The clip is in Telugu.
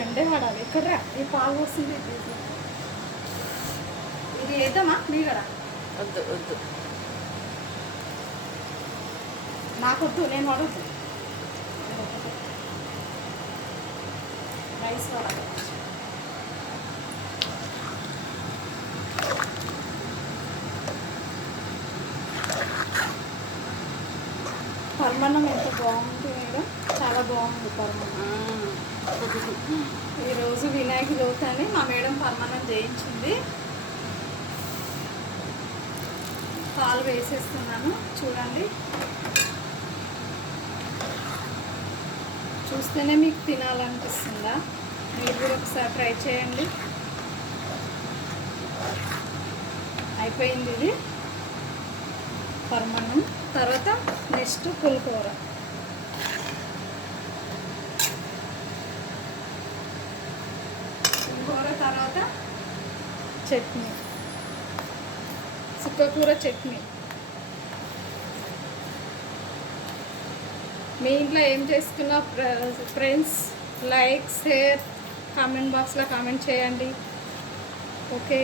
రెండే వాడాలి. ఇక్కడ ఈ పాలు వస్తుంది. ఇది వేద్దామా మీగడ? వద్దు వద్దు, నాకొద్దు, నేను వాడద్దు. రైస్ వాడాలి. పరమాన్నం ఎంత బాగుంది మేడం, చాలా బాగుంది పరమాన్నం. ఈరోజు వినాయక చవితి అని మా మేడం పరమాన్నం చేయించింది. పాలు వేసేస్తున్నాను, చూడండి. చూస్తేనే మీకు తినాలనిపిస్తుందా? మీరు కూడా ఒకసారి ట్రై చేయండి. అయిపోయింది ఇది పరమాన్నం. తర్వాత నెక్స్ట్ పులిహోర. పులిహోర తర్వాత చట్నీ, చుక్కకూర చట్నీ. మీ ఇంట్లో ఏం చేసుకున్నా ఫ్రెండ్స్, లైక్, షేర్, కామెంట్ బాక్స్లో కామెంట్ చేయండి. ఓకే.